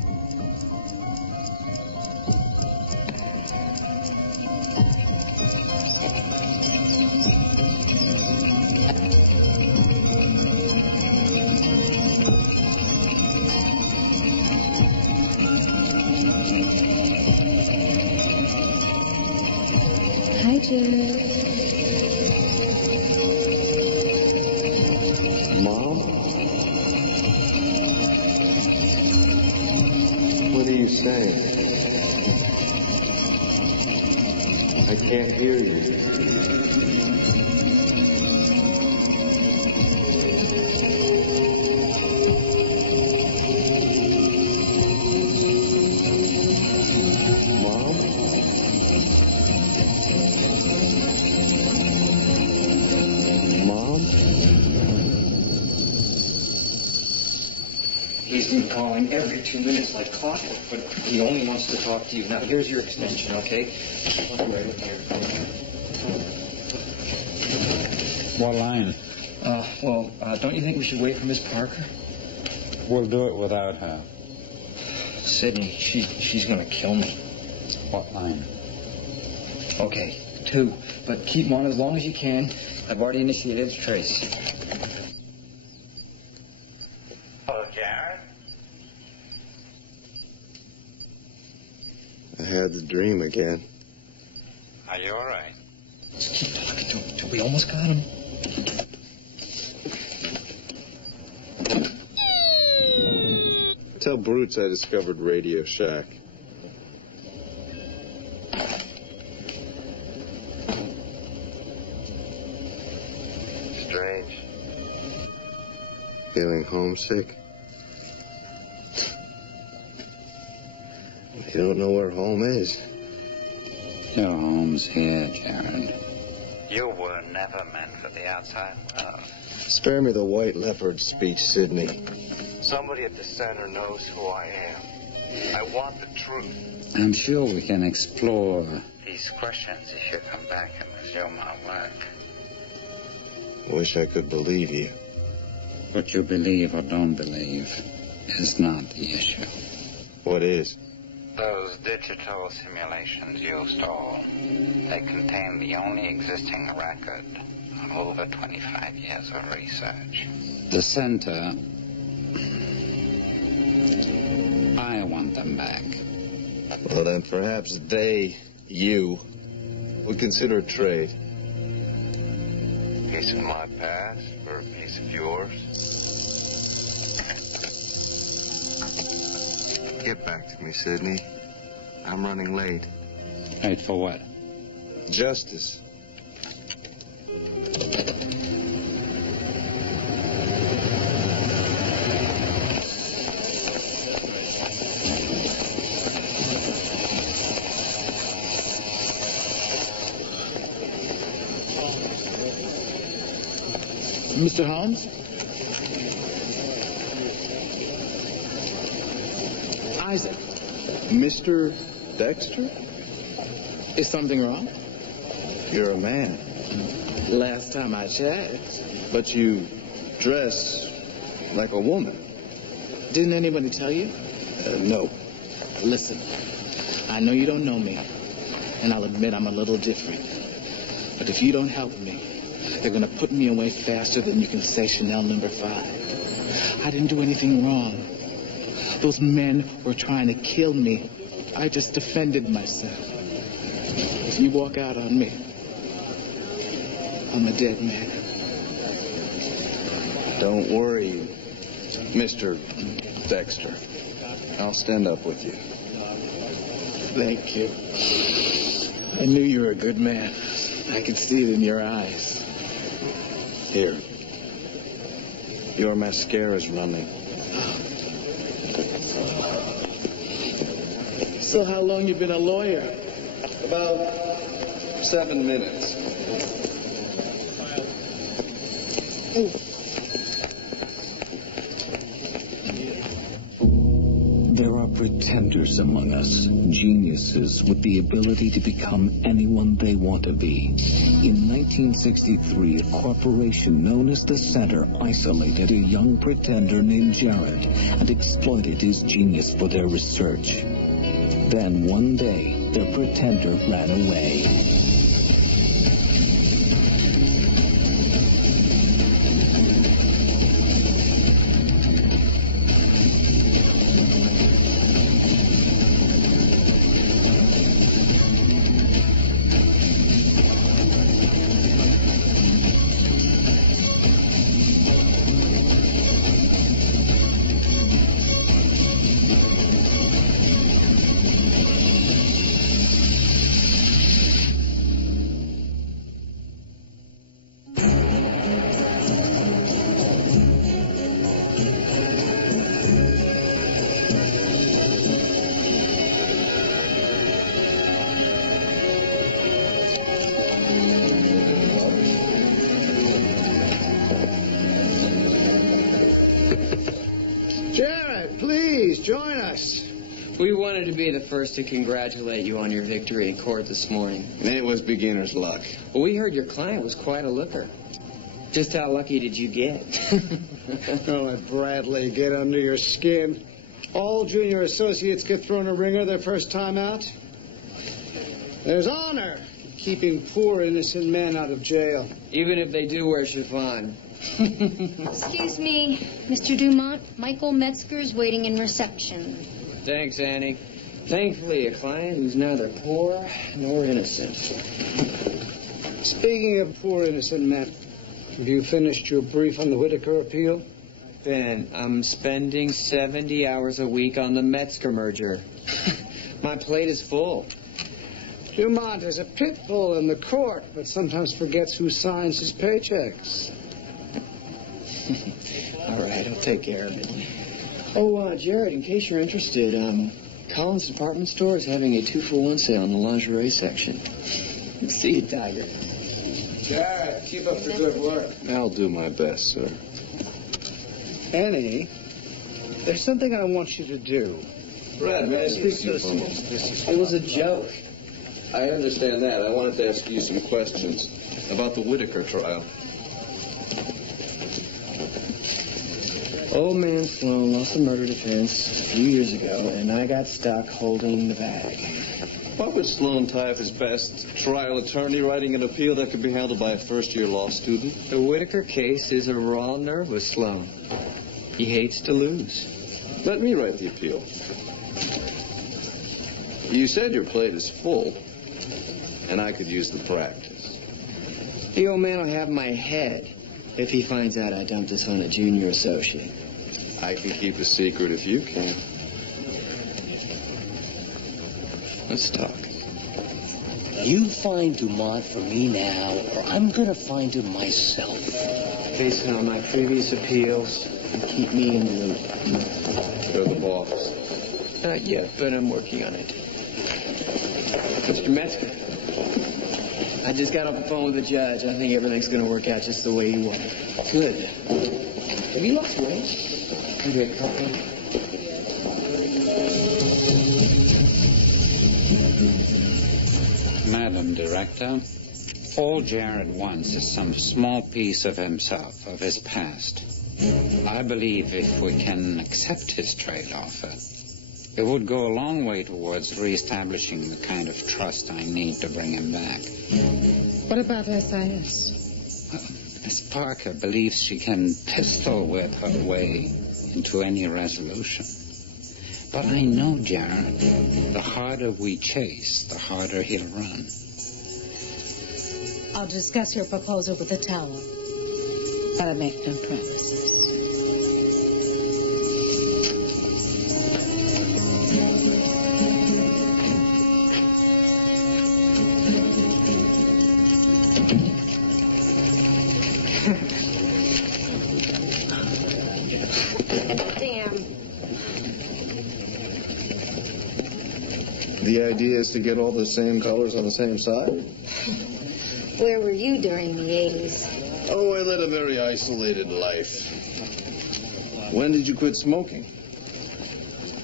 Hi, Jared. Mom? What are you saying? I can't hear you. He's been calling every 2 minutes like clockwork, but he only wants to talk to you. Now, here's your extension, okay? I'll be right in here. What line? Don't you think we should wait for Miss Parker? We'll do it without her. Sydney, she's gonna kill me. What line? Okay, 2. But keep them on as long as you can. I've already initiated a trace. Hello, Jared? I had the dream again. Are you all right? Just keep talking to him till we almost got him. Tell Brutes I discovered Radio Shack. Strange. Feeling homesick? You don't know where home is. Your home's here, Jared. You were never meant for the outside world. Spare me the white leopard speech, Sydney. Somebody at the center knows who I am. I want the truth. I'm sure we can explore. These questions, you should come back and resume our work. Wish I could believe you. What you believe or don't believe is not the issue. What is? Those digital simulations you stole, they contain the only existing record of over 25 years of research. The center... I want them back. Well, then perhaps you, would consider a trade. A piece of my past for a piece of yours. Get back to me, Sydney. I'm running late. Late for what? Justice. Mr. Holmes? Isaac. Mr. Dexter? Is something wrong? You're a man. Last time I checked. But you dress like a woman. Didn't anybody tell you? No. Listen, I know you don't know me, and I'll admit I'm a little different. But if you don't help me, they're going to put me away faster than you can say Chanel number 5. I didn't do anything wrong. Those men were trying to kill me. I just defended myself. If you walk out on me, I'm a dead man. Don't worry, Mr. Dexter. I'll stand up with you. Thank you. I knew you were a good man. I could see it in your eyes. Here. Your mascara's running. So how long you been a lawyer? About 7 minutes. There are pretenders among us, geniuses with the ability to become anyone they want to be. In 1963, a corporation known as the Center isolated a young pretender named Jared and exploited his genius for their research. Then one day, their pretender ran away. Jared, please, join us. We wanted to be the first to congratulate you on your victory in court this morning. It was beginner's luck. Well, we heard your client was quite a looker. Just how lucky did you get? Don't let Bradley get under your skin. All junior associates get thrown a ringer their first time out. There's honor in keeping poor innocent men out of jail. Even if they do wear chiffon. Excuse me, Mr. Dumont. Michael Metzger's waiting in reception. Thanks, Annie. Thankfully, a client who's neither poor nor innocent. Speaking of poor innocent men, have you finished your brief on the Whitaker appeal? Ben, I'm spending 70 hours a week on the Metzger merger. My plate is full. Dumont is a pit bull in the court, but sometimes forgets who signs his paychecks. All right, I'll take care of it. Oh, Jared, in case you're interested, Collins Department Store is having a 2-for-1 sale in the lingerie section. See you, Tiger. Jared, keep up the good work. I'll do my best, sir. Annie, there's something I want you to do. Brad, may I Speak speak to you to for a moment? It was a joke. I understand that. I wanted to ask you some questions about the Whitaker trial. Old man Sloan lost a murder defense a few years ago, and I got stuck holding the bag. Why would Sloan tie up his best trial attorney writing an appeal that could be handled by a first-year law student? The Whitaker case is a raw nerve with Sloan. He hates to lose. Let me write the appeal. You said your plate is full, and I could use the practice. The old man will have my head if he finds out I dumped this on a junior associate. I can keep a secret if you can. Let's talk. You find Dumont for me now, or I'm gonna find him myself. Based on my previous appeals, and keep me in the loop. You're the boss. Not yet, but I'm working on it. Mr. Metzger, I just got off the phone with the judge. I think everything's going to work out just the way you want it. Good. Have you lost weight? Maybe a couple. Madam Director, all Jared wants is some small piece of himself, of his past. I believe if we can accept his trade offer, it would go a long way towards reestablishing the kind of trust I need to bring him back. What about SIS? Miss Parker believes she can pistol whip her way into any resolution. But I know Jared. The harder we chase, the harder he'll run. I'll discuss your proposal with the tower, but I make no promises. The idea is to get all the same colors on the same side? Where were you during the 80s? Oh, I led a very isolated life. When did you quit smoking?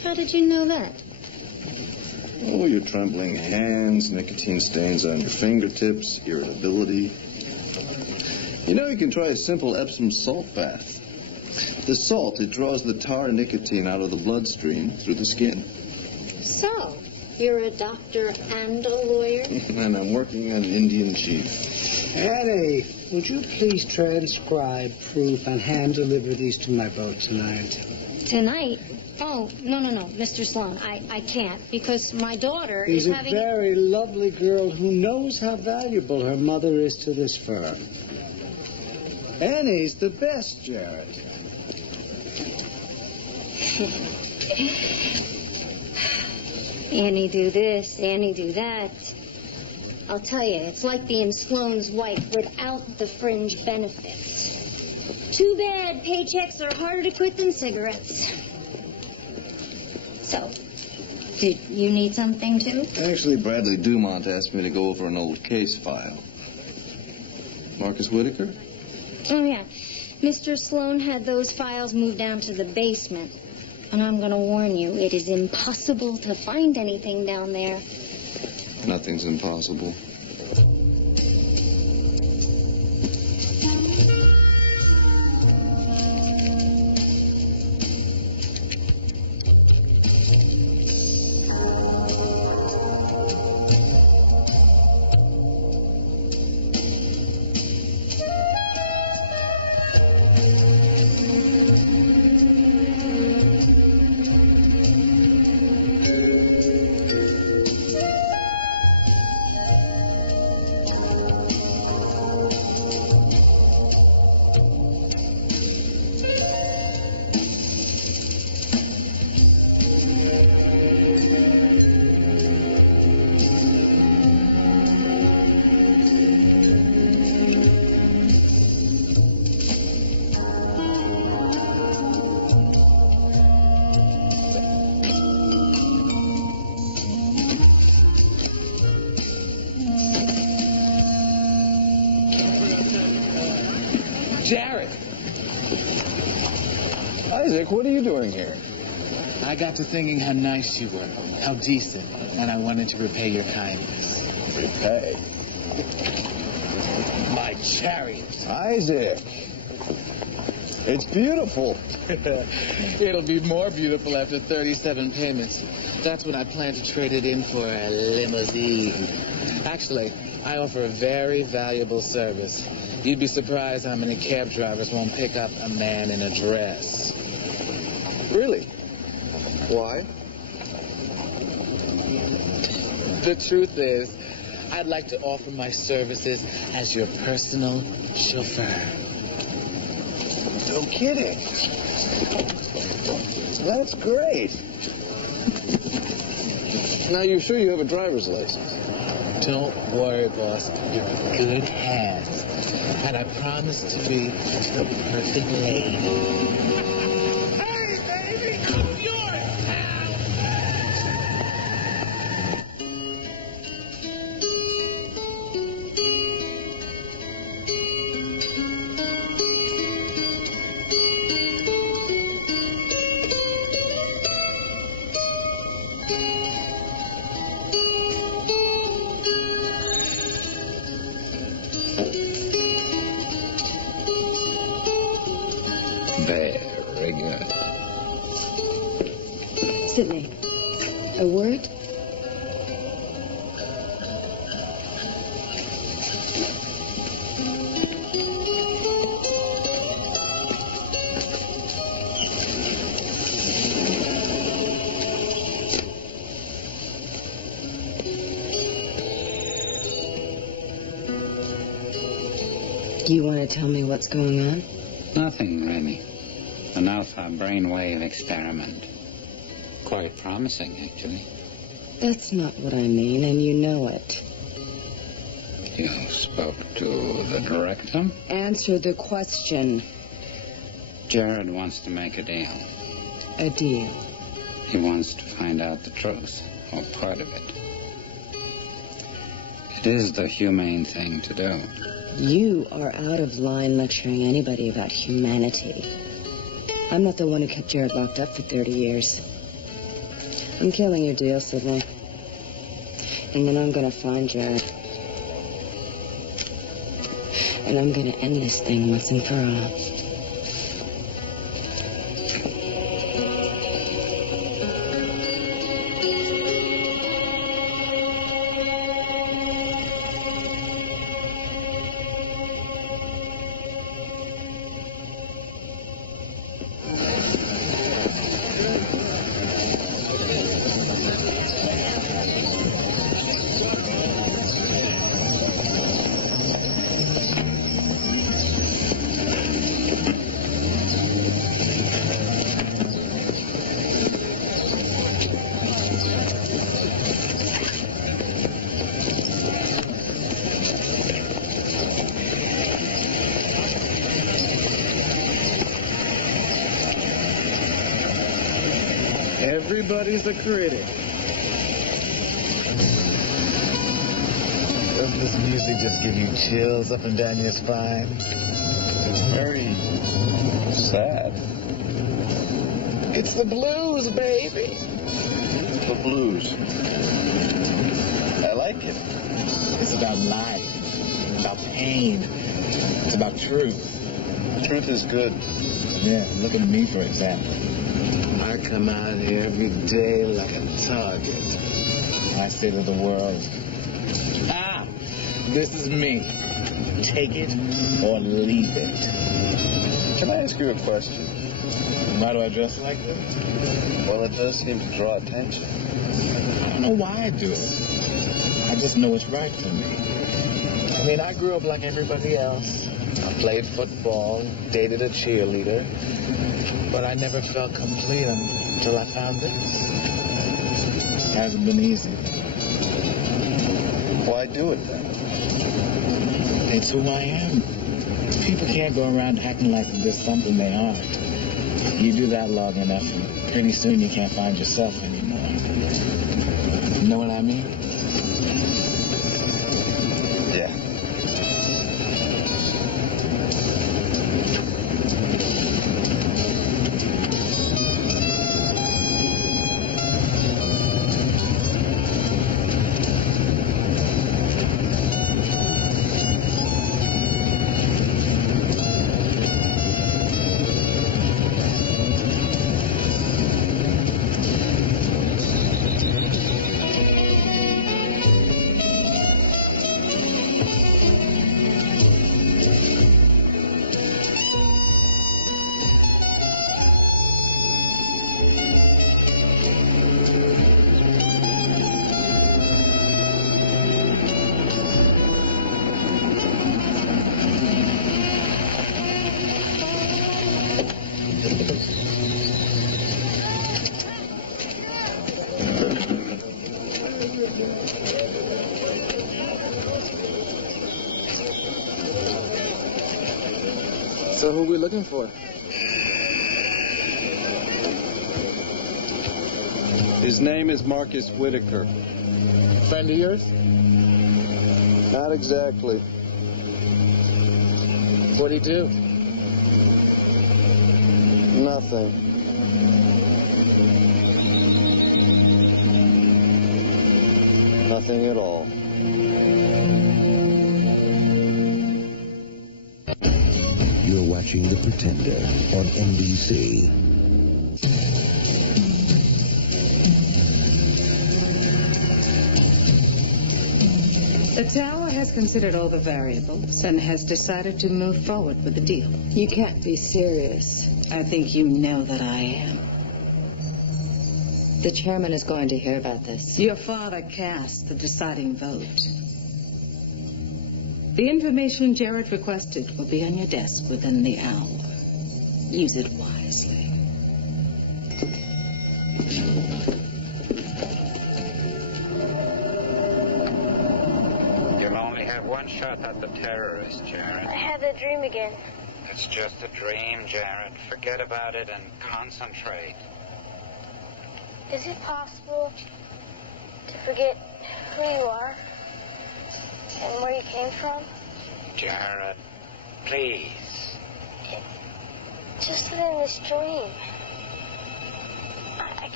How did you know that? Oh, your trembling hands, nicotine stains on your fingertips, irritability. You know, you can try a simple Epsom salt bath. The salt, it draws the tar and nicotine out of the bloodstream through the skin. So, you're a doctor and a lawyer? And I'm working on Indian chief. Annie, would you please transcribe proof and hand-deliver these to my boat tonight? Tonight? Oh, no, Mr. Sloan, I can't, because my daughter is She's a having... very lovely girl who knows how valuable her mother is to this firm. Annie's the best, Jared. Annie do this, Annie do that. I'll tell you, it's like being Sloan's wife without the fringe benefits. Too bad paychecks are harder to quit than cigarettes. So, did you need something, too? Actually, Bradley Dumont asked me to go over an old case file. Marcus Whitaker? Oh, yeah. Mr. Sloan had those files moved down to the basement. And I'm going to warn you, it is impossible to find anything down there. Nothing's impossible. Jared! Isaac, what are you doing here? I got to thinking how nice you were, how decent, and I wanted to repay your kindness. Repay? My chariot. Isaac! It's beautiful. It'll be more beautiful after 37 payments. That's when I plan to trade it in for a limousine. Actually, I offer a very valuable service. You'd be surprised how many cab drivers won't pick up a man in a dress. Really? Why? The truth is, I'd like to offer my services as your personal chauffeur. No kidding. That's great. Now, you're sure you have a driver's license? Don't worry, boss. You're in good hands. And I promise to be the perfect lady. Hey, baby, I'm yours! Very good. Sidney, a word? You want to tell me what's going on? Nothing, really. An alpha brainwave experiment. Quite promising, actually. That's not what I mean, and you know it. You spoke to the director? Answer the question. Jared wants to make a deal. A deal. He wants to find out the truth, or part of it. It is the humane thing to do. You are out of line lecturing anybody about humanity. I'm not the one who kept Jared locked up for 30 years. I'm killing your deal, Sidney. And then I'm gonna find Jared. And I'm gonna end this thing once and for all. Everybody's a critic. Doesn't this music just give you chills up and down your spine? It's very sad. It's the blues, baby. The blues. I like it. It's about life, about pain. It's about truth. Truth is good. Yeah, look at me, for example. I come out here every day like a target. I say to the world, this is me. Take it or leave it. Can I ask you a question? Why do I dress like this? Well, it does seem to draw attention. I don't know why I do it. I just know it's right for me. I mean, I grew up like everybody else. I played football, dated a cheerleader, but I never felt complete until I found this. It hasn't been easy. Why do it then? It's who I am. People can't go around acting like they're something they aren't. You do that long enough, and pretty soon you can't find yourself anymore. You know what I mean? Yeah. So who are we looking for? His name is Marcus Whitaker. Friend of yours? Not exactly. What'd he do? Nothing. Nothing at all. You're watching The Pretender on NBC. The tower has considered all the variables and has decided to move forward with the deal. You can't be serious. I think you know that I am. The chairman is going to hear about this. Your father cast the deciding vote. The information Jared requested will be on your desk within the hour. Use it wisely. You'll only have one shot at the terrorist, Jared. I had that dream again. It's just a dream, Jared. Forget about it and concentrate. Is it possible to forget who you are and where you came from? Jared, please. Just that in this dream, I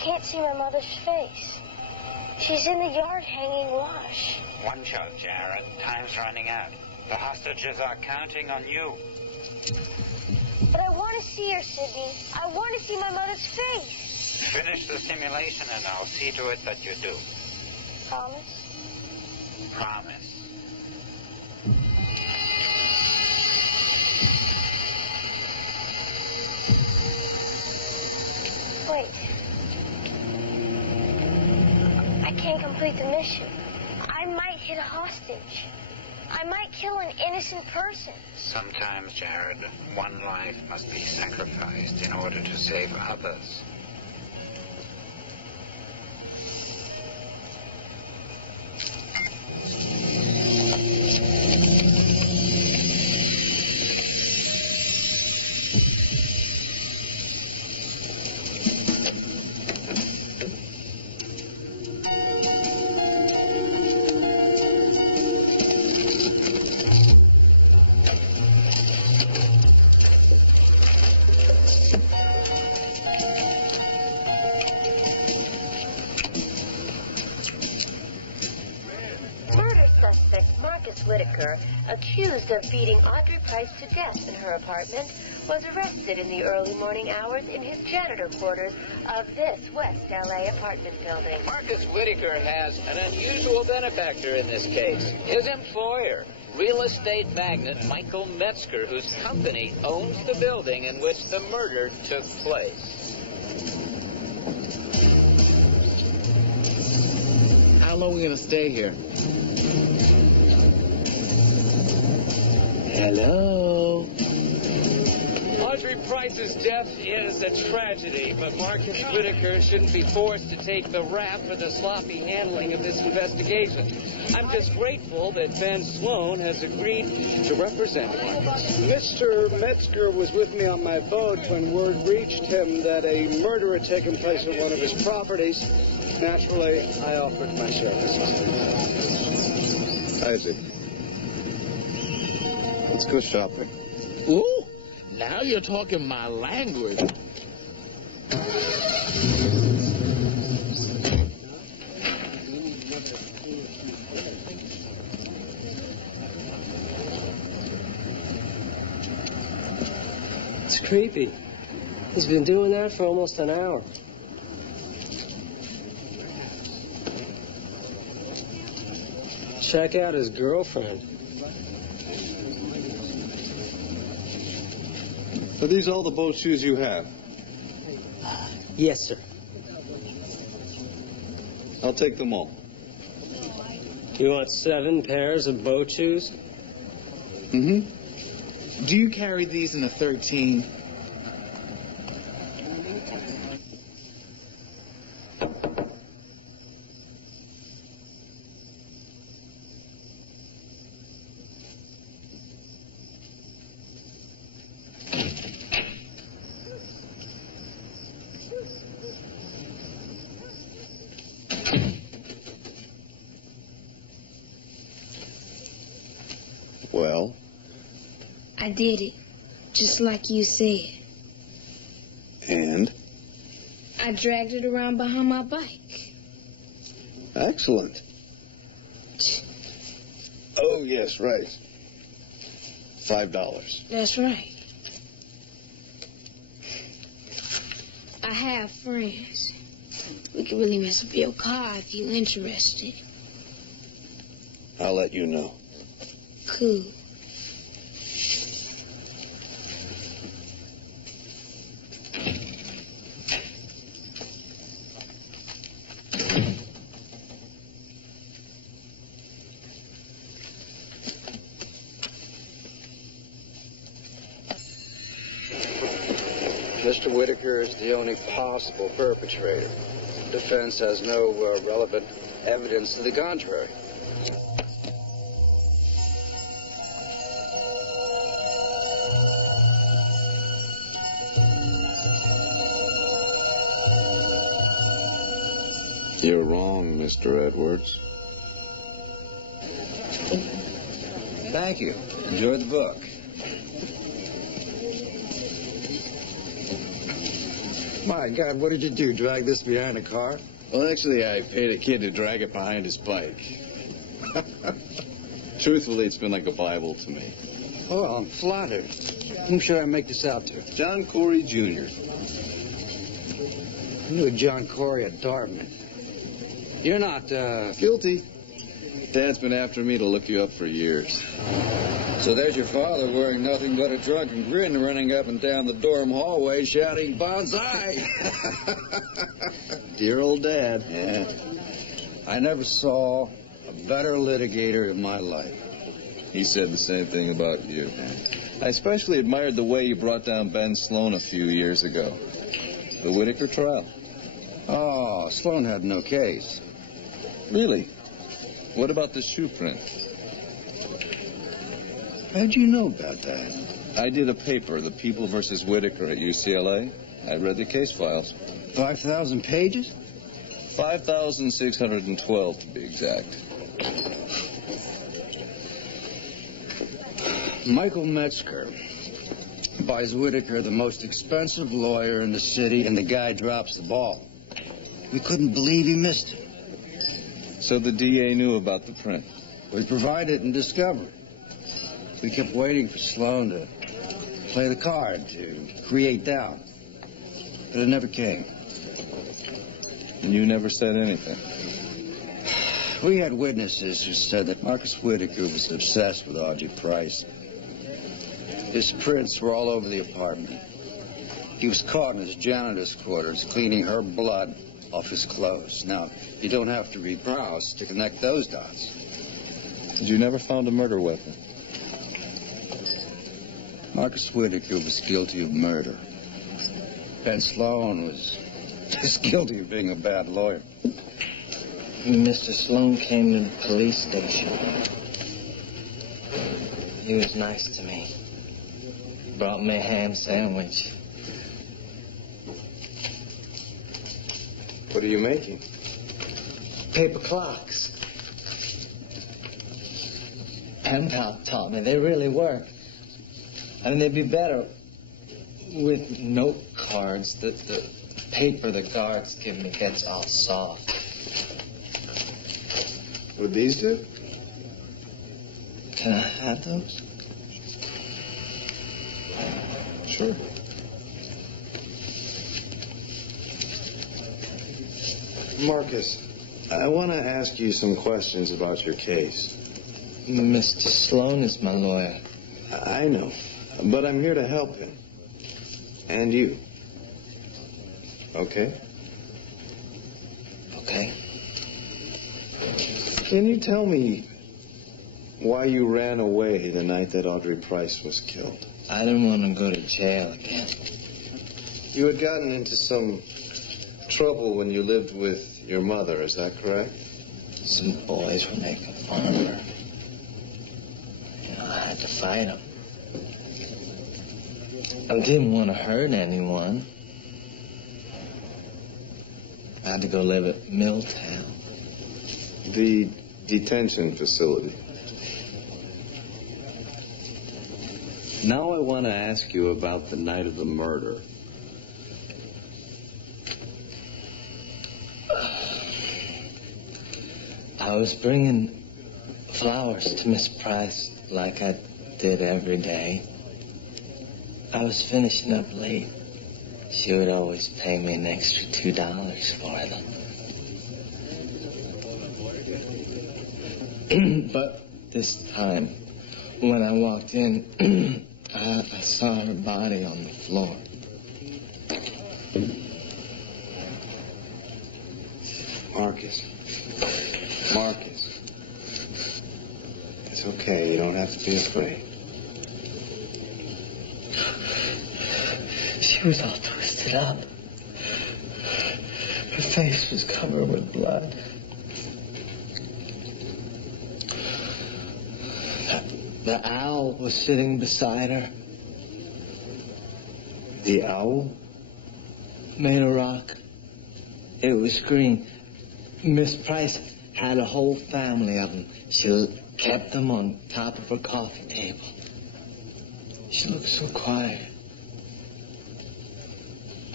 can't see my mother's face. She's in the yard hanging wash. One shot, Jared. Time's running out. The hostages are counting on you. But I want to see her, Sidney. I want to see my mother's face. Finish the simulation and I'll see to it that you do. Promise? Promise. Wait. I can't complete the mission. I might hit a hostage. I might kill an innocent person. Sometimes, Jared, one life must be sacrificed in order to save others. Whitaker, accused of beating Audrey Price to death in her apartment, was arrested in the early morning hours in his janitor quarters of this West L.A. apartment building. Marcus Whitaker has an unusual benefactor in this case. His employer, real estate magnate Michael Metzger, whose company owns the building in which the murder took place. How long are we going to stay here? Hello? Audrey Price's death is a tragedy, but Marcus Whitaker shouldn't be forced to take the rap for the sloppy handling of this investigation. I'm just grateful that Ben Sloan has agreed to represent Marcus. Mr. Metzger was with me on my boat when word reached him that a murder had taken place at one of his properties. Naturally, I offered my services. Isaac, let's go shopping. Ooh, now you're talking my language. It's creepy. He's been doing that for almost an hour. Check out his girlfriend. Are these all the boat shoes you have? Yes, sir. I'll take them all. You want 7 pairs of boat shoes? Mm-hmm. Do you carry these in a 13? Well? I did it, just like you said. And? I dragged it around behind my bike. Excellent. Oh, yes, right. $5. That's right. I have friends. We could really mess up your car if you're interested. I'll let you know. Cool. Mr. Whitaker is the only possible perpetrator. The defense has no relevant evidence to the contrary. You're wrong, Mr. Edwards. Thank you. Enjoyed the book. My God, what did you do? Drag this behind a car? Well, actually, I paid a kid to drag it behind his bike. Truthfully, it's been like a Bible to me. Oh, I'm flattered. Whom should I make this out to? John Corey, Jr. I knew a John Corey at Dartmouth. You're not, Guilty. Dad's been after me to look you up for years. So there's your father wearing nothing but a drunken grin, running up and down the dorm hallway shouting bonsai. Dear old Dad. Yeah. I never saw a better litigator in my life. He said the same thing about you. I especially admired the way you brought down Ben Sloan a few years ago. The Whitaker trial. Oh, Sloan had no case. Really? What about the shoe print? How'd you know about that? I did a paper, The People versus Whitaker at UCLA. I read the case files. 5,000 pages? 5,612 to be exact. Michael Metzger buys Whitaker the most expensive lawyer in the city, and the guy drops the ball. We couldn't believe he missed it. So the DA knew about the print? We provided and discovered. We kept waiting for Sloan to play the card, to create doubt. But it never came. And you never said anything? We had witnesses who said that Marcus Whitaker was obsessed with Audrey Price. His prints were all over the apartment. He was caught in his janitor's quarters cleaning her blood off his clothes. Now, you don't have to read Browse to connect those dots. But you never found a murder weapon? Marcus Whitaker was guilty of murder. Ben Sloan was just guilty of being a bad lawyer. Mr. Sloan came to the police station. He was nice to me. He brought me a ham sandwich. What are you making? Paper clocks. Pen pal taught me they really work. I mean, they'd be better with note cards. The paper the guards give me gets all soft. Would these do? Can I have those? Sure. Marcus, I want to ask you some questions about your case. Mr. Sloan is my lawyer. I know, but I'm here to help him. And you. Okay? Okay. Can you tell me why you ran away the night that Audrey Price was killed? I didn't want to go to jail again. You had gotten into some trouble when you lived with your mother, is that correct? Some boys were making fun of her. You know, I had to fight them. I didn't want to hurt anyone. I had to go live at Milltown. The detention facility. Now I want to ask you about the night of the murder. I was bringing flowers to Miss Price like I did every day. I was finishing up late. She would always pay me an extra $2 for them. But this time, when I walked in, I saw her body on the floor. Marcus. It's okay. You don't have to be afraid. She was all twisted up. Her face was covered with blood. The owl was sitting beside her. The owl? Made of rock. It was green. Miss Price had a whole family of them. She kept them on top of her coffee table. She looked so quiet.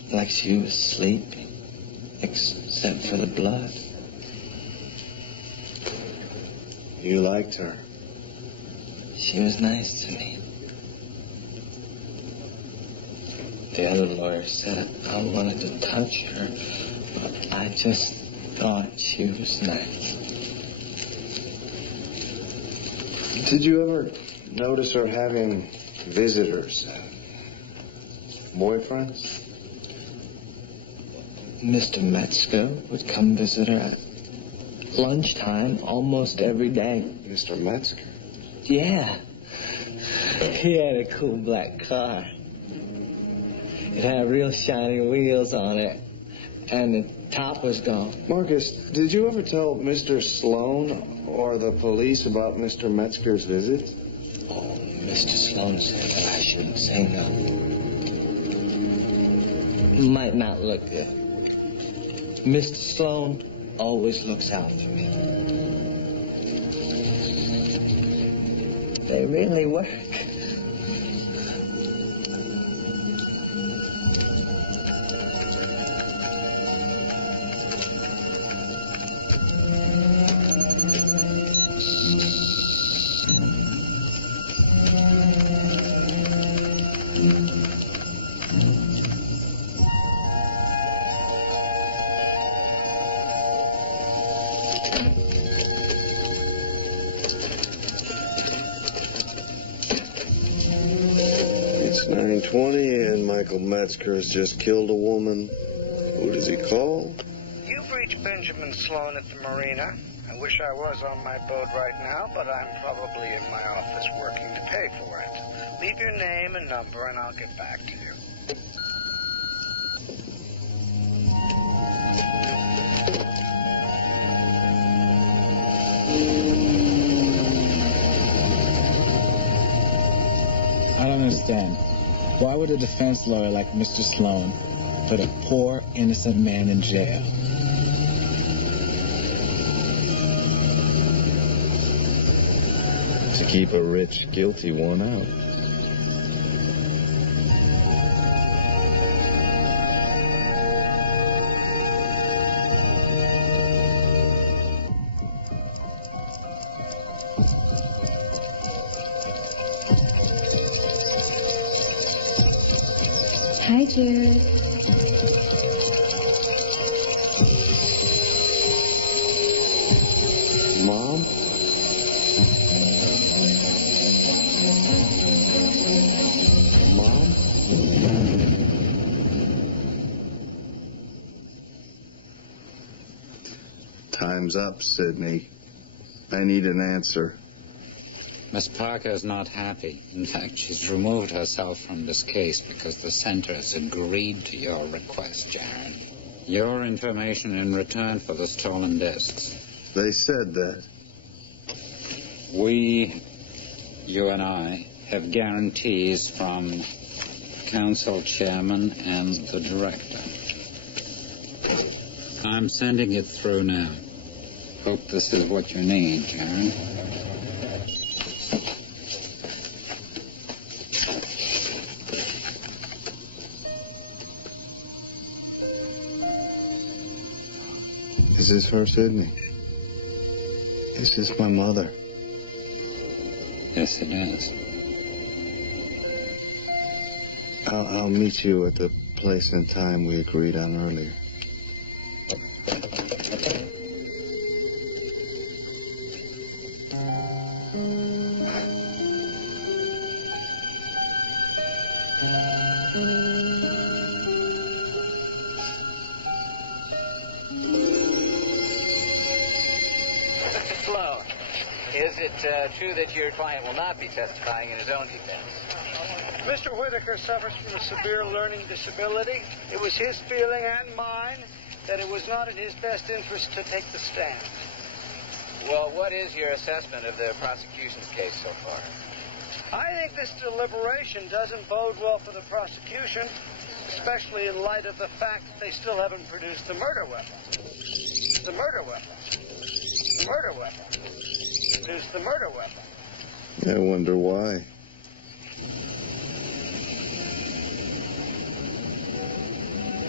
like she was sleeping, except for the blood. You liked her? She was nice to me. The other lawyer said I wanted to touch her, but I just thought she was nice. Did you ever notice her having visitors? Boyfriends? Mr. Metzger would come visit her at lunchtime almost every day. Mr. Metzger? Yeah. He had a cool black car. It had real shiny wheels on it, and the top was gone. Marcus, did you ever tell Mr. Sloan or the police about Mr. Metzger's visit? Oh, Mr. Sloan said that I shouldn't say no. Might not look good. Mr. Sloan always looks out for me. They really work. It's 9:20 and Michael Metzger has just killed a woman. Who does he call? You've reached Benjamin Sloan at the marina. I wish I was on my boat right now, but I'm probably in my office working to pay for it. Leave your name and number and I'll get back to you. I don't understand. Why would a defense lawyer like Mr. Sloan put a poor, innocent man in jail? To keep a rich, guilty one out. Hi, Jared. Mom? Mom? Time's up, Sidney. I need an answer. Miss Parker is not happy. In fact, she's removed herself from this case because the center has agreed to your request, Jared. Your information in return for the stolen discs. They said that. We, you and I, have guarantees from council chairman and the director. I'm sending it through now. Hope this is what you need, Jared. Is this her, Sidney? Is this my mother? Yes, it is. I'll meet you at the place and time we agreed on earlier. Mr. Sloan, is it true that your client will not be testifying in his own defense? Mr. Whitaker suffers from a severe learning disability. It was his feeling and mine that it was not in his best interest to take the stand. Well, what is your assessment of the prosecution's case so far? I think this deliberation doesn't bode well for the prosecution, especially in light of the fact that they still haven't produced the murder weapon. The murder weapon. The murder weapon. Produced the murder weapon. I wonder why.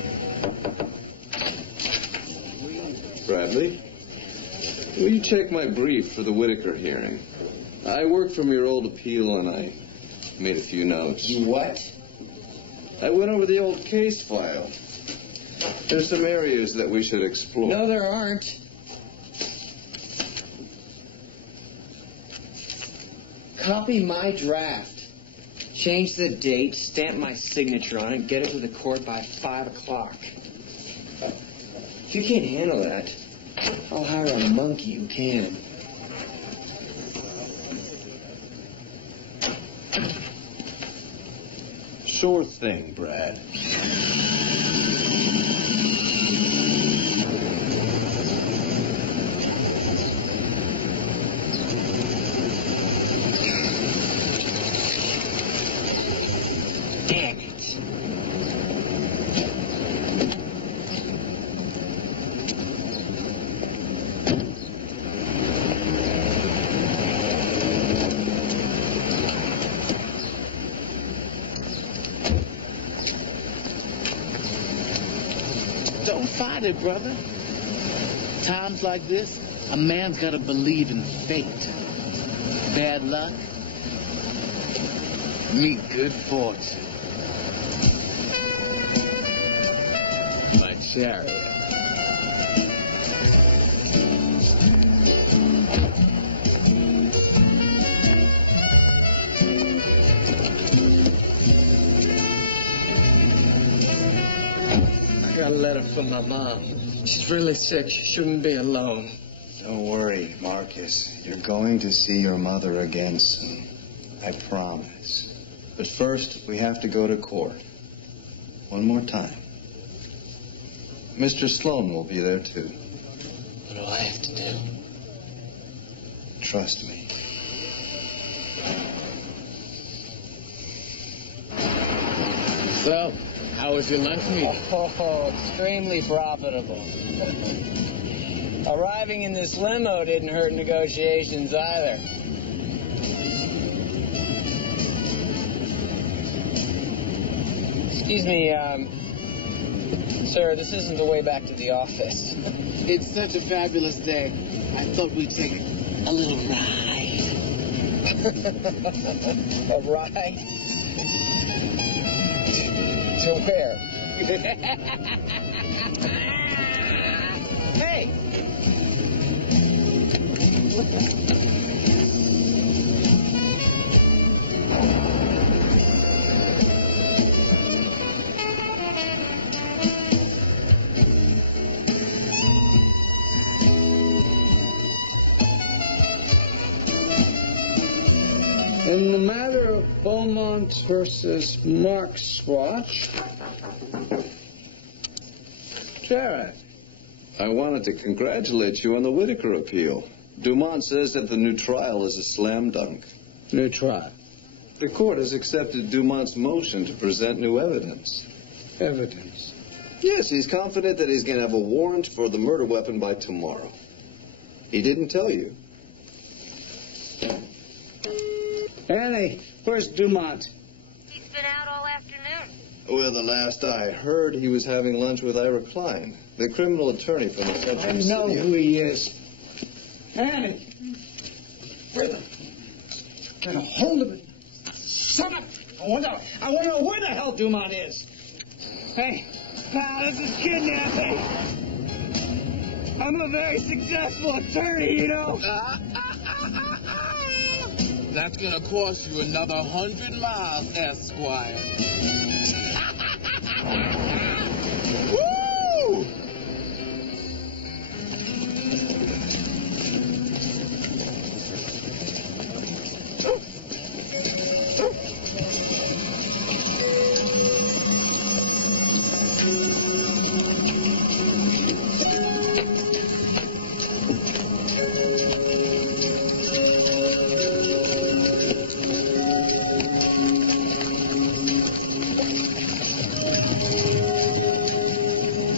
Bradley, will you check my brief for the Whitaker hearing? I worked from your old appeal and I made a few notes. You what? I went over the old case file. There's some areas that we should explore. No, there aren't. Copy my draft. Change the date, stamp my signature on it, get it to the court by 5 o'clock. If you can't handle that, I'll hire a monkey who can. Sure thing, Brad. Damn it. Don't fight it, brother. Times like this, a man's got to believe in fate. Bad luck, meet good fortune. My chariot. I got a letter from my mom. She's really sick. She shouldn't be alone. Don't worry, Marcus. You're going to see your mother again soon. I promise. But first, we have to go to court. One more time. Mr. Sloan will be there, too. What do I have to do? Trust me. So, how was your lunch meeting? Oh, extremely profitable. Arriving in this limo didn't hurt negotiations either. Excuse me, sir, this isn't the way back to the office. It's such a fabulous day. I thought we'd take a little ride. A ride? To where? Hey! In the matter of Beaumont versus Mark Swatch, Jared. I wanted to congratulate you on the Whitaker appeal. Dumont says that the new trial is a slam dunk. New trial? The court has accepted Dumont's motion to present new evidence. Evidence? Yes, he's confident that he's going to have a warrant for the murder weapon by tomorrow. He didn't tell you. Annie, where's Dumont? He's been out all afternoon. Well, the last I heard, he was having lunch with Ira Klein, the criminal attorney from the Central I know City. who he is. Annie! Where the... Get a hold of it. Son of... I want to know where the hell Dumont is. Hey, pal, this is kidnapping. I'm a very successful attorney, you know. That's gonna cost you another 100 miles, Esquire. Woo!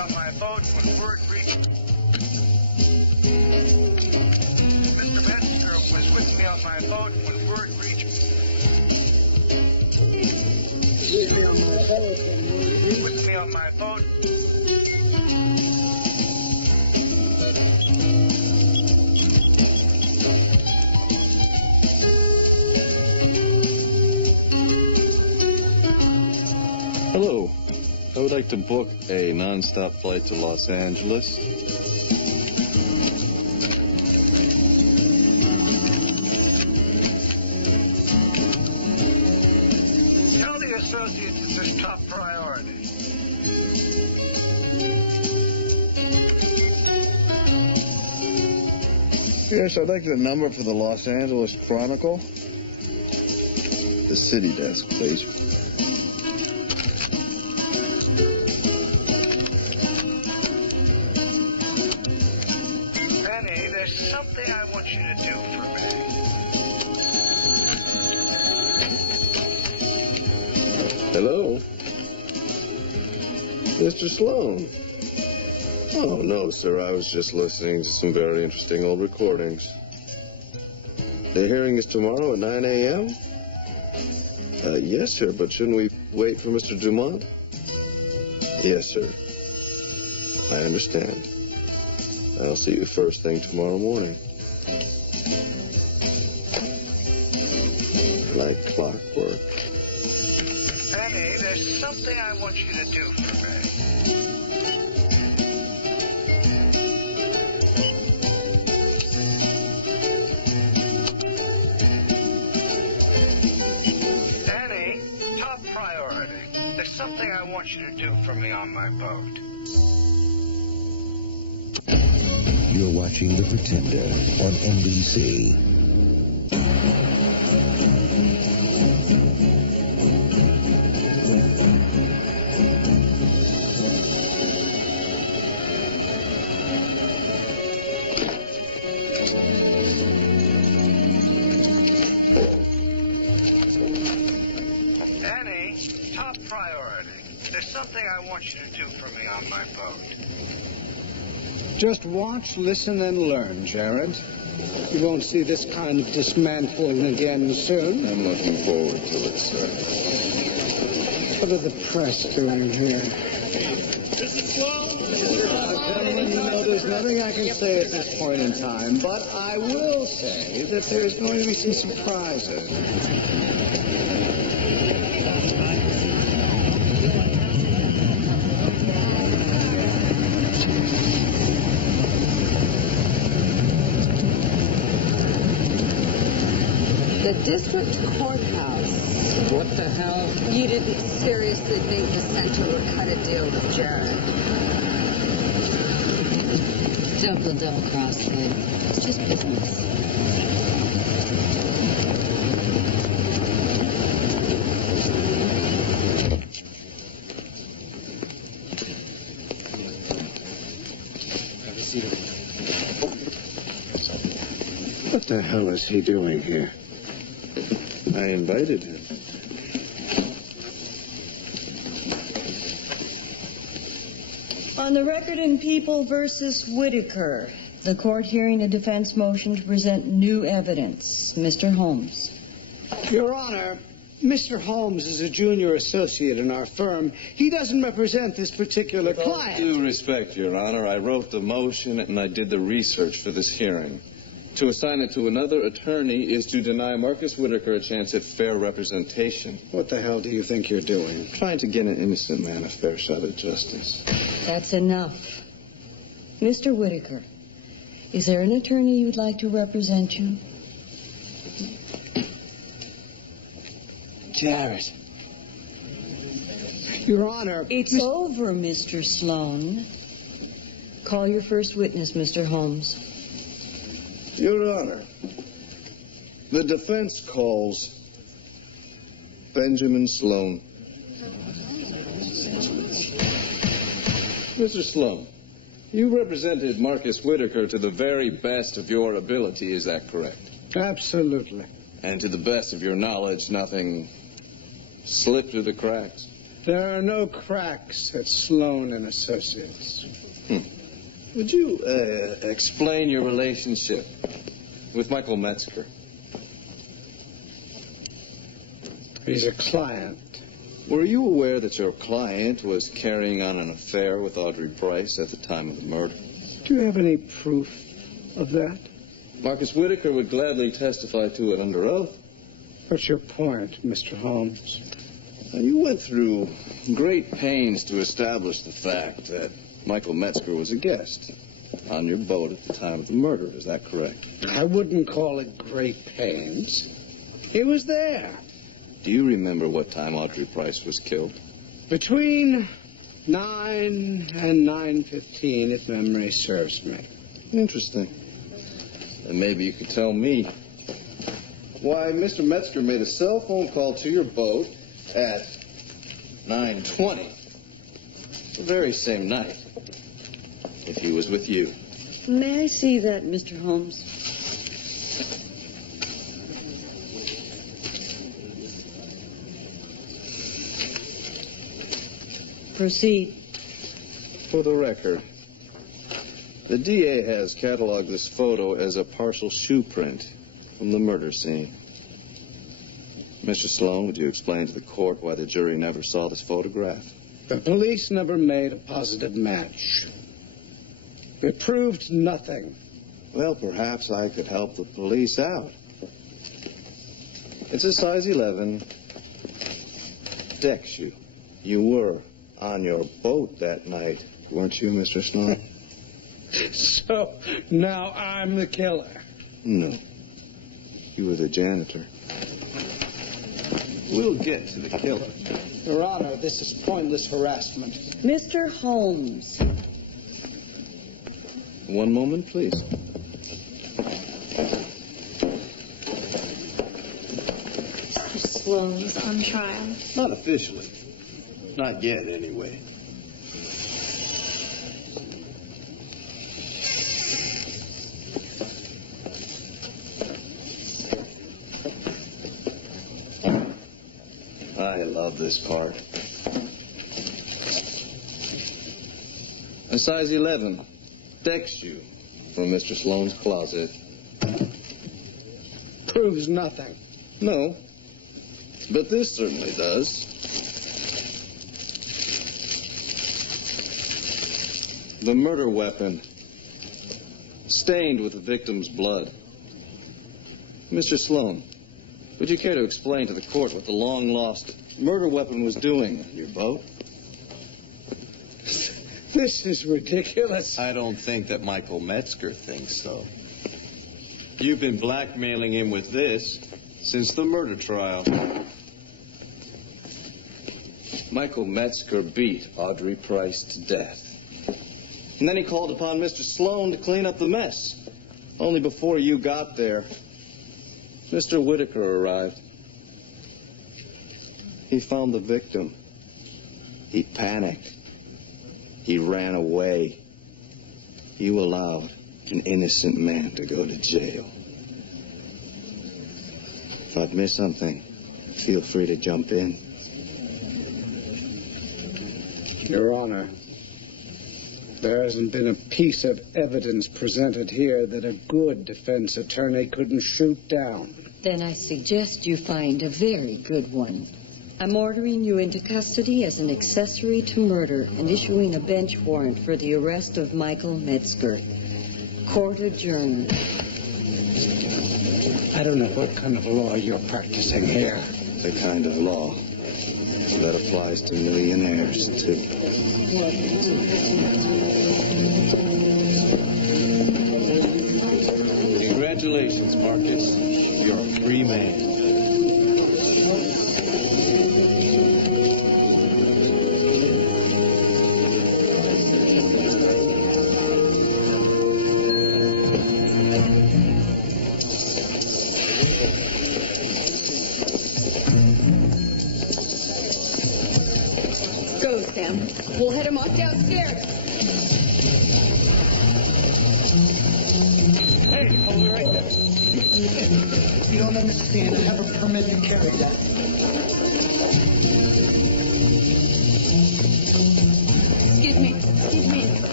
on my boat when word reached. Mr. Metzger was with me on my boat when word reached. With me on my boat. With me on my boat. Hello. I would like to book a non-stop flight to Los Angeles. Tell the associates it's their top priority. Yes, I'd like the number for the Los Angeles Chronicle. The city desk, please. Penny, there's something I want you to do for me. Hello? Mr. Sloan? Oh, no, sir. I was just listening to some very interesting old recordings. The hearing is tomorrow at 9 a.m.? Yes, sir, but shouldn't we wait for Mr. Dumont? Yes, sir. I understand. I'll see you first thing tomorrow morning. Like clockwork. Penny, there's something I want you to do for me. Penny, top priority. There's something I want you to do for me on my boat. You're watching The Pretender on NBC. Annie, top priority. There's something I want you to do for me on my boat. Just watch, listen, and learn, Jared. You won't see this kind of dismantling again soon. I'm looking forward to it, sir. What are the press doing here? Gentlemen, you know there's nothing I can say at this point in time, but I will say that there's going to be some surprises. The district courthouse. What the hell? You didn't seriously think the center would cut a deal with Jared? Don't go double-crossing him. It's just business. What the hell is he doing here? I invited him. On the record in People versus Whitaker, the court hearing a defense motion to present new evidence. Mr. Holmes. Your Honor, Mr. Holmes is a junior associate in our firm. He doesn't represent this particular client. With due respect, Your Honor, I wrote the motion and I did the research for this hearing. To assign it to another attorney is to deny Marcus Whitaker a chance at fair representation. What the hell do you think you're doing? Trying to get an innocent man a fair shot at justice. That's enough. Mr. Whitaker, is there an attorney you'd like to represent you? Jared. Your Honor. It's over, Mr. Sloan. Call your first witness, Mr. Holmes. Your Honor, the defense calls Benjamin Sloan. Mr. Sloan, you represented Marcus Whitaker to the very best of your ability, is that correct? Absolutely. And to the best of your knowledge, nothing slipped through the cracks? There are no cracks at Sloan and Associates. Would you explain your relationship with Michael Metzger? He's a client. Were you aware that your client was carrying on an affair with Audrey Price at the time of the murder? Do you have any proof of that? Marcus Whitaker would gladly testify to it under oath. What's your point, Mr. Holmes? You went through great pains to establish the fact that Michael Metzger was a guest on your boat at the time of the murder. Is that correct? I wouldn't call it great pains. He was there. Do you remember what time Audrey Price was killed? Between 9 and 9:15, if memory serves me. Interesting. And maybe you could tell me why Mr. Metzger made a cell phone call to your boat at 9:20, the very same night, if he was with you. May I see that, Mr. Holmes? Proceed. For the record, the DA has cataloged this photo as a partial shoe print from the murder scene. Mr. Sloan, would you explain to the court why the jury never saw this photograph? The police never made a positive match. It proved nothing. Well, perhaps I could help the police out. It's a size 11 deck shoe. You were on your boat that night, weren't you, Mr. Sloan? So now I'm the killer. No. You were the janitor. We'll get to the killer. Your Honor, this is pointless harassment. Mr. Holmes. One moment, please. Mr. Sloan's on trial. Not officially. Not yet, anyway. I love this part. A size 11 deck shoe from Mr. Sloan's closet. Proves nothing. No, but this certainly does. The murder weapon, stained with the victim's blood. Mr. Sloan, would you care to explain to the court what the long-lost murder weapon was doing on your boat? This is ridiculous. I don't think that Michael Metzger thinks so. You've been blackmailing him with this since the murder trial. Michael Metzger beat Audrey Price to death. And then he called upon Mr. Sloan to clean up the mess. Only before you got there, Mr. Whitaker arrived. He found the victim. He panicked. He ran away. You allowed an innocent man to go to jail. If I've missed something, feel free to jump in. Your Honor, there hasn't been a piece of evidence presented here that a good defense attorney couldn't shoot down. Then I suggest you find a very good one. I'm ordering you into custody as an accessory to murder and issuing a bench warrant for the arrest of Michael Metzger. Court adjourned. I don't know what kind of law you're practicing here. The kind of law that applies to millionaires, too. Congratulations, Marcus. You're a free man. Go, Sam. We'll head him off downstairs. Hey, hold it right there. You don't understand. I have a permit to carry that.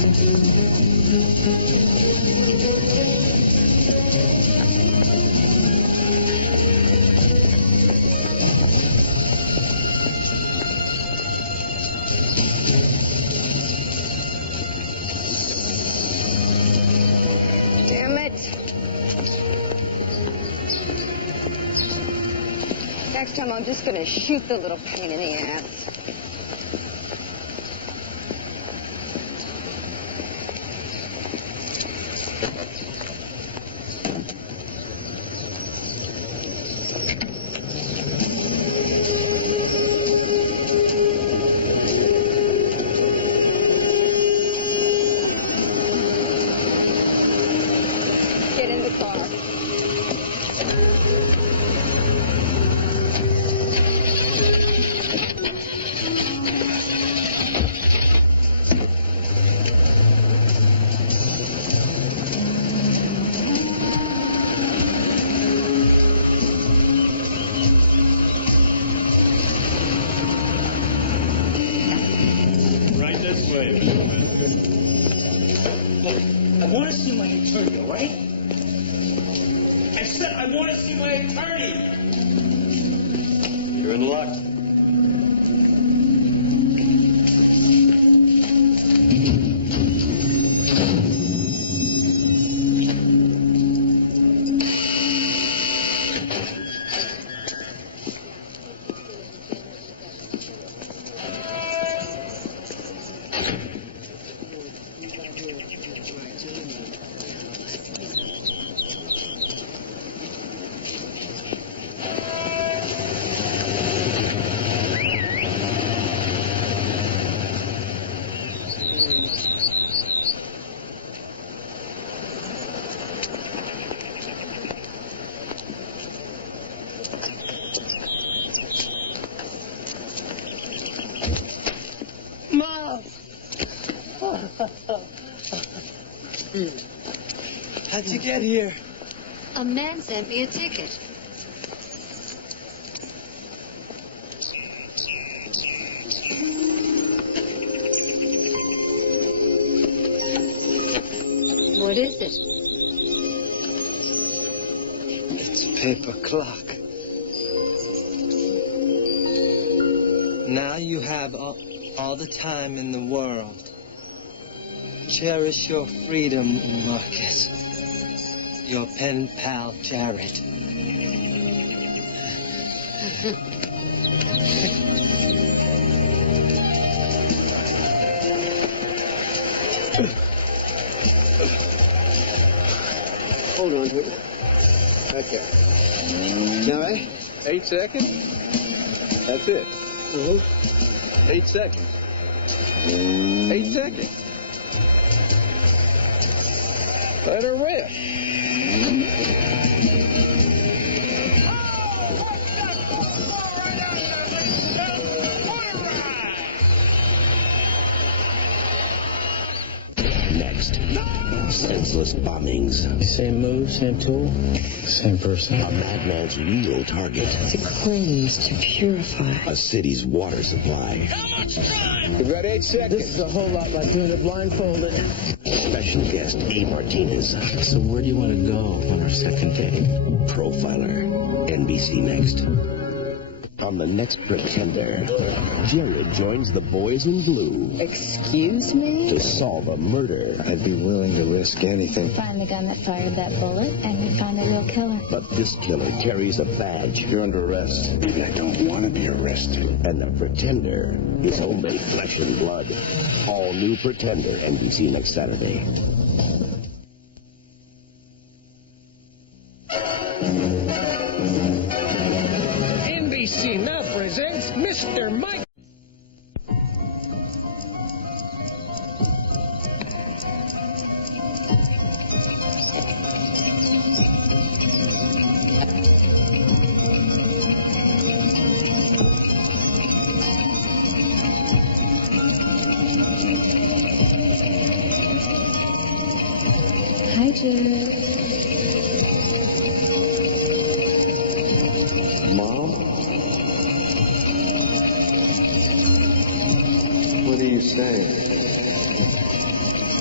Damn it. Next time I'm just gonna shoot the little pain in the ass. Get in the car. Right this way, Mr. Metzger. Look, I want to see my attorney, all right? I said I want to see my attorney. You're in luck. How'd you get here? A man sent me a ticket. What is it? It's a paper clock. Now you have all the time in the world. Cherish your freedom, Marcus. Your pen pal, Jared. Hold on to it. Right there. All right? 8 seconds? That's it. 8 seconds. 8 seconds. Let her rip. Next, senseless bombings. Same move, same tool, same person. A madman's real target. The claims to purify. A city's water supply. We've got 8 seconds. This is a whole lot like doing it blindfolded. Special guest A. Martinez. So where do you want to go on our second date? Profiler. NBC Next. On the next Pretender, Jared joins the boys in blue Excuse me? to solve a murder. I'd be willing to risk anything. Find the gun that fired that bullet, and you find the real killer. But this killer carries a badge. You're under arrest. I don't want to be arrested. And the Pretender is only flesh and blood. All new Pretender, NBC next Saturday. NBC now presents Mr. Mike. Hi, Jared. Mom? What do you say?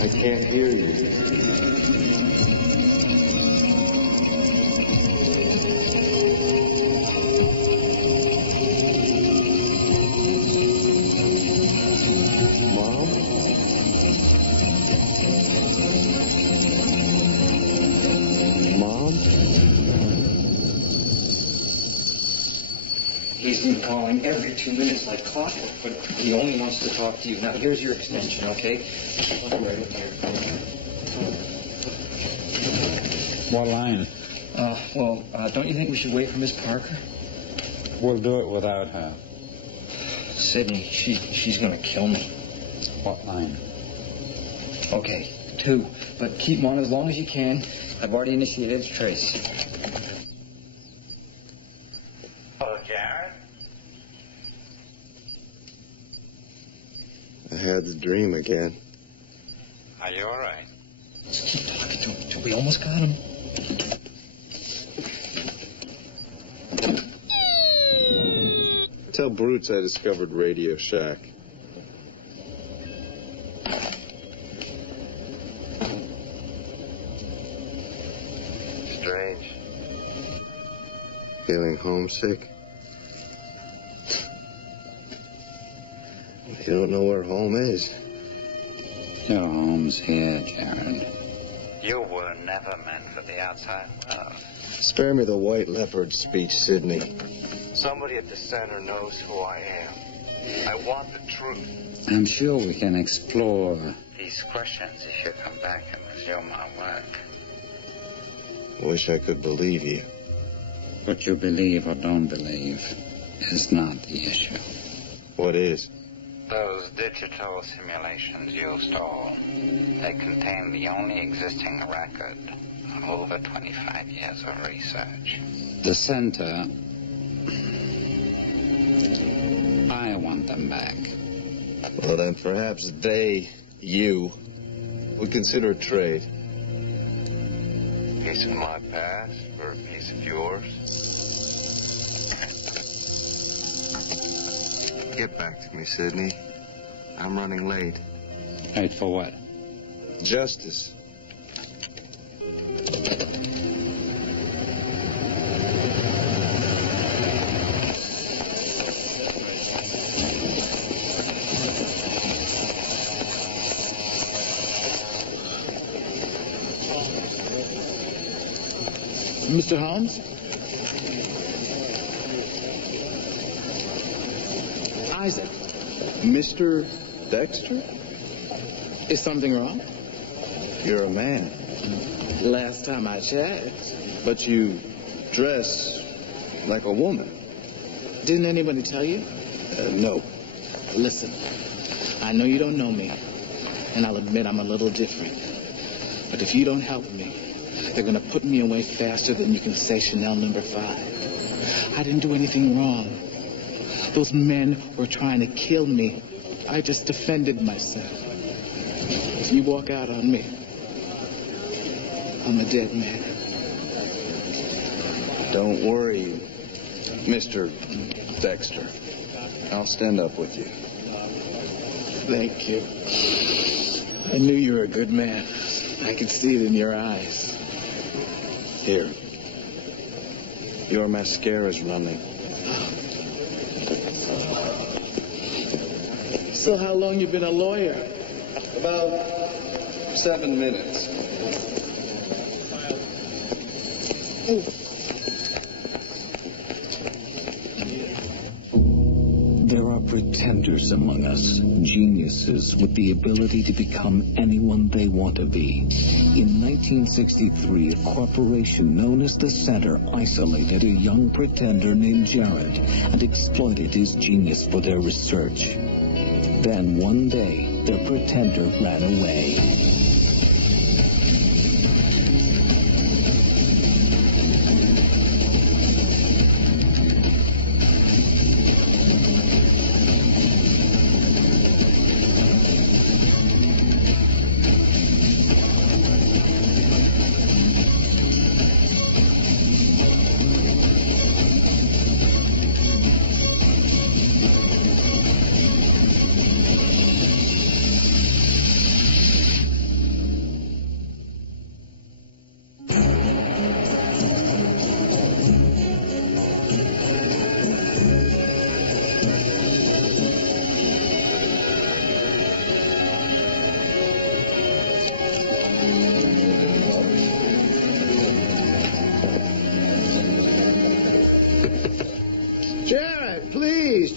I can't hear you. Mom? Mom? He's been calling every 2 minutes like clockwork, but he only wants to talk to you. Now, here's your extension, okay? I'll be right in here. What line? Don't you think we should wait for Miss Parker? We'll do it without her. Sydney, she's gonna kill me. What line? Okay, 2. But keep them on as long as you can. I've already initiated a trace. Oh, Jared? I had the dream again. Are you all right? Just keep talking to him till we almost got him. Tell Brutes I discovered Radio Shack. Strange. Feeling homesick? You don't know where home is. Your home's here, Jared. You were never meant for the outside world. Spare me the white leopard speech, Sydney. Somebody at the center knows who I am. I want the truth. I'm sure we can explore these questions if you come back and resume our work. Wish I could believe you. What you believe or don't believe is not the issue. What is? Those digital simulations you stole, they contain the only existing record on over 25 years of research. The center, I want them back. Well, then perhaps you, would consider a trade. A piece of my past for a piece of yours. Get back to me, Sydney. I'm running late. Late for what? Justice. Mr. Holmes? Isaac. Mr. Dexter? Is something wrong? You're a man. Last time I checked. But you dress like a woman. Didn't anybody tell you? No. Listen, I know you don't know me, and I'll admit I'm a little different. But if you don't help me, they're going to put me away faster than you can say Chanel number 5. I didn't do anything wrong. Those men were trying to kill me. I just defended myself. If you walk out on me, I'm a dead man. Don't worry, Mr. Dexter. I'll stand up with you. Thank you. I knew you were a good man. I could see it in your eyes. Here. Your mascara's running. So how long you been a lawyer? About 7 minutes. There are pretenders among us, geniuses with the ability to become anyone they want to be. In 1963, a corporation known as the Center isolated a young pretender named Jared and exploited his genius for their research. Then one day, their pretender ran away.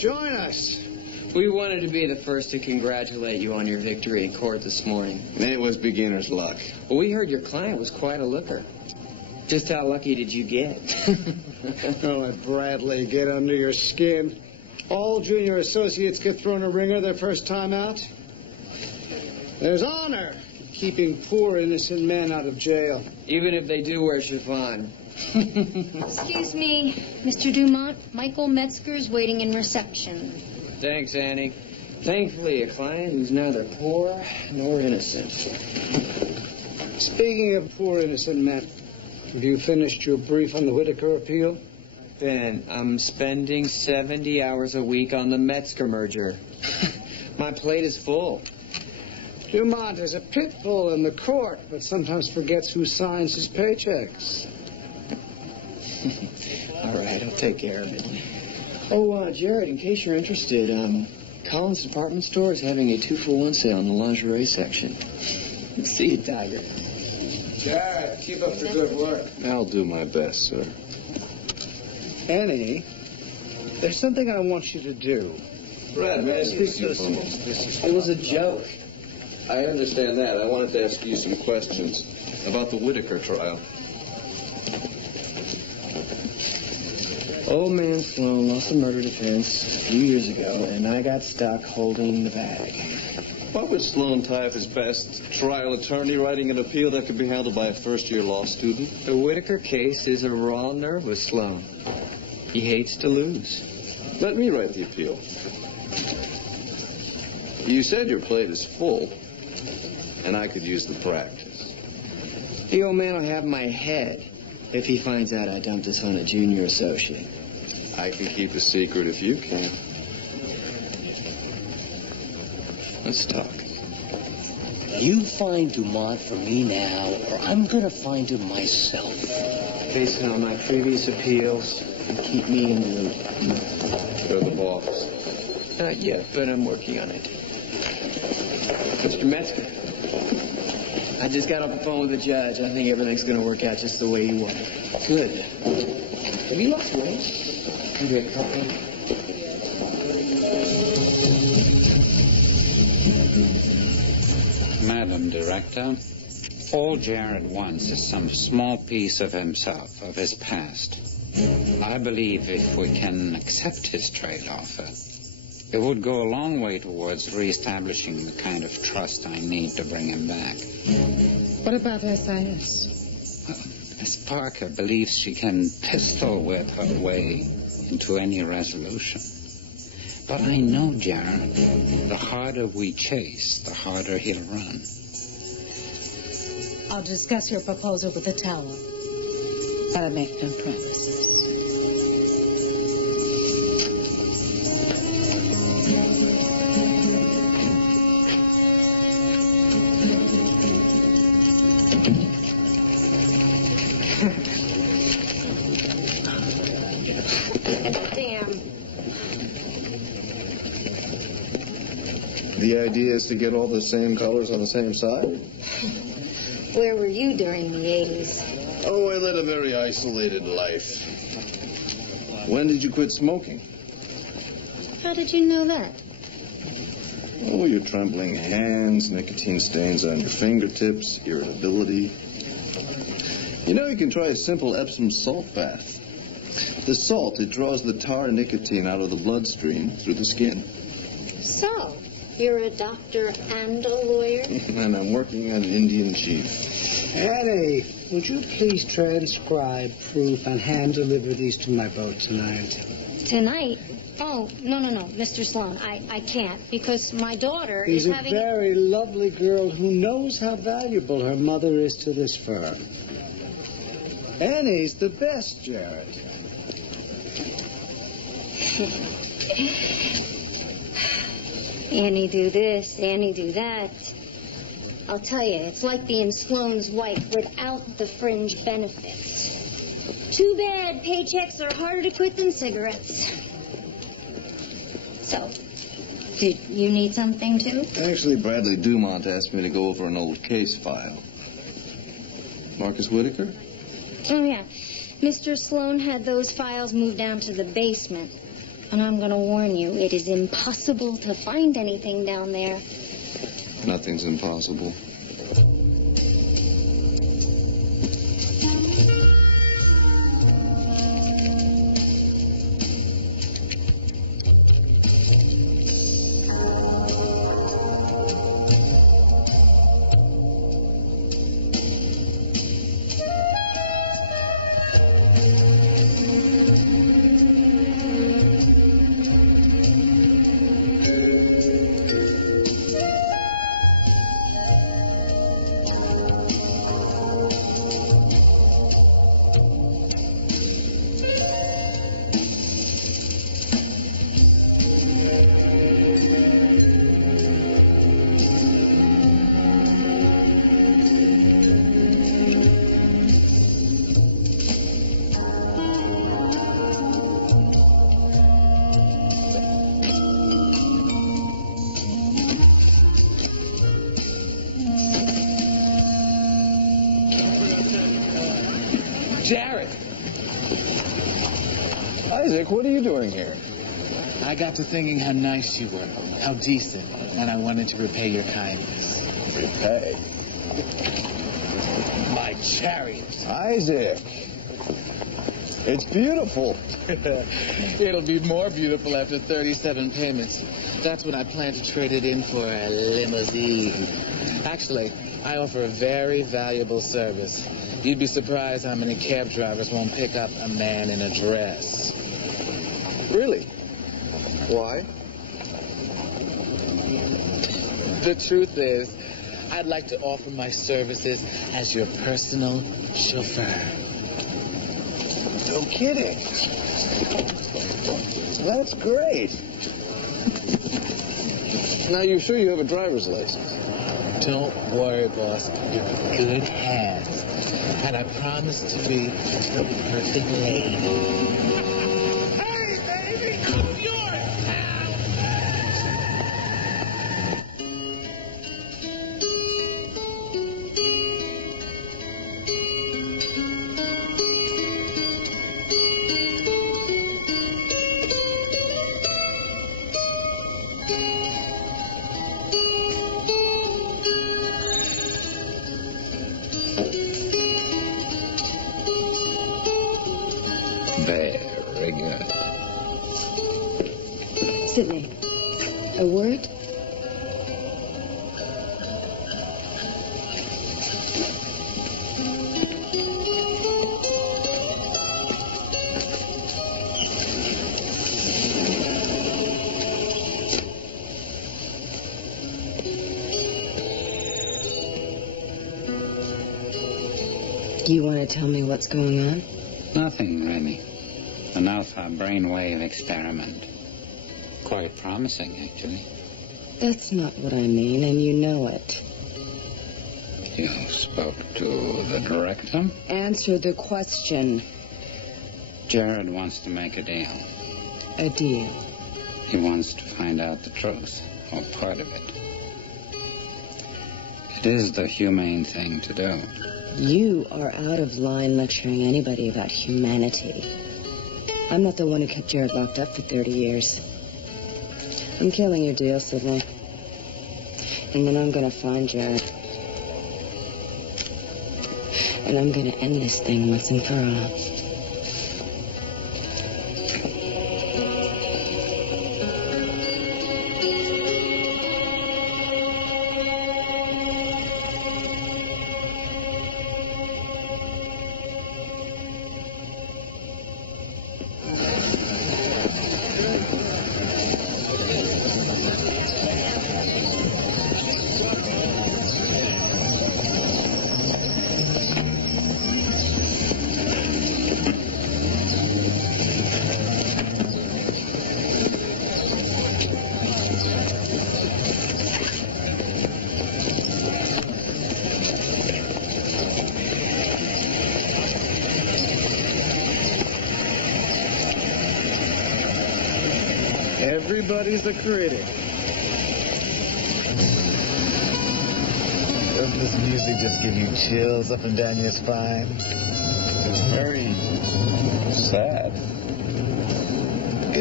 join us. We wanted to be the first to congratulate you on your victory in court this morning. It was beginner's luck. Well, we heard your client was quite a looker. Just how lucky did you get? Don't let Bradley get under your skin. All junior associates get thrown a ringer their first time out. There's honor in keeping poor innocent men out of jail. Even if they do wear chiffon. Excuse me, Mr. Dumont. Michael Metzger's waiting in reception. Thanks, Annie. Thankfully, a client who's neither poor nor innocent. Speaking of poor innocent men, have you finished your brief on the Whitaker appeal? Ben, I'm spending 70 hours a week on the Metzger merger. My plate is full. Dumont is a pit bull in the court, but sometimes forgets who signs his paychecks. All right, I'll take care of it. Oh, Jared, in case you're interested, Collins Department Store is having a 2-for-1 sale in the lingerie section. See you, Tiger. Jared, keep up the good work. I'll do my best, sir. Annie, there's something I want you to do. Brad, may I speak to you? It was a joke. I understand that. I wanted to ask you some questions about the Whitaker trial. Old man Sloan lost a murder defense a few years ago, and I got stuck holding the bag. Why would Sloan tie up his best trial attorney writing an appeal that could be handled by a first-year law student? The Whitaker case is a raw nerve with Sloan. He hates to lose. Let me write the appeal. You said your plate is full, and I could use the practice. The old man will have my head if he finds out I dumped this on a junior associate. I can keep a secret if you can. Let's talk. You find Dumont for me now, or I'm gonna find him myself. Based on my previous appeals, and keep me in the loop. You're the boss. Not yet, but I'm working on it. Mr. Metzger, I just got off the phone with the judge. I think everything's going to work out just the way you want it. Good. Have you lost weight? Maybe a couple. Madam Director, all Jared wants is some small piece of himself, of his past. I believe if we can accept his trade offer, it would go a long way towards reestablishing the kind of trust I need to bring him back. What about SIS? Miss Parker believes she can pistol whip her way into any resolution. But I know, Jared, the harder we chase, the harder he'll run. I'll discuss your proposal with the tower, but I make no promises. The idea is to get all the same colors on the same side? Where were you during the 80s? Oh, I led a very isolated life. When did you quit smoking? How did you know that? Oh, your trembling hands, nicotine stains on your fingertips, irritability. You know, you can try a simple Epsom salt bath. The salt, it draws the tar and nicotine out of the bloodstream through the skin. So, you're a doctor and a lawyer? And I'm working on Indian Chief. Annie, would you please transcribe proof and hand deliver these to my boat tonight? Tonight? Oh, no, Mr. Sloan, I can't, because my daughter She's is a having... very lovely girl who knows how valuable her mother is to this firm. Annie's the best, Jared. Annie do this, Annie do that. I'll tell you, it's like being Sloan's wife without the fringe benefits. Too bad paychecks are harder to quit than cigarettes. So, did you need something too? Actually, Bradley Dumont asked me to go over an old case file. Marcus Whitaker? Oh, yeah. Mr. Sloan had those files moved down to the basement. And I'm going to warn you, it is impossible to find anything down there. Nothing's impossible. Jared! Isaac, what are you doing here? I got to thinking how nice you were, how decent, and I wanted to repay your kindness. Repay? My chariot. Isaac! It's beautiful. It'll be more beautiful after 37 payments. That's when I plan to trade it in for a limousine. Actually, I offer a very valuable service. You'd be surprised how many cab drivers won't pick up a man in a dress. Really? Why? The truth is, I'd like to offer my services as your personal chauffeur. No kidding. That's great. Now, you're sure you have a driver's license? Don't worry, boss. You're in good hands. And I promise to be the perfect lady. Hey, baby, I'm yours now. Very good. Sidney, a word? Do you want to tell me what's going on? Nothing, really. An alpha brainwave experiment. Quite promising, actually. That's not what I mean, and you know it. You spoke to the director? Answer the question. Jared wants to make a deal. A deal? He wants to find out the truth, or part of it. It is the humane thing to do. You are out of line lecturing anybody about humanity. I'm not the one who kept Jared locked up for 30 years. I'm killing your deal, Sidney. And then I'm gonna find Jared. And I'm gonna end this thing once and for all. Everybody's a critic. Doesn't this music just give you chills up and down your spine? It's very sad.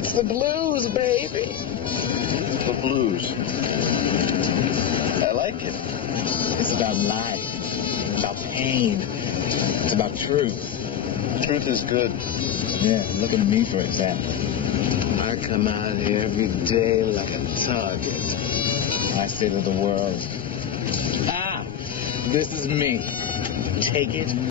It's the blues, baby. The blues. I like it. It's about life, about pain. It's about truth. Truth is good. Yeah, look at me, for example. I come out here every day like a target. I say to the world, this is me. Take it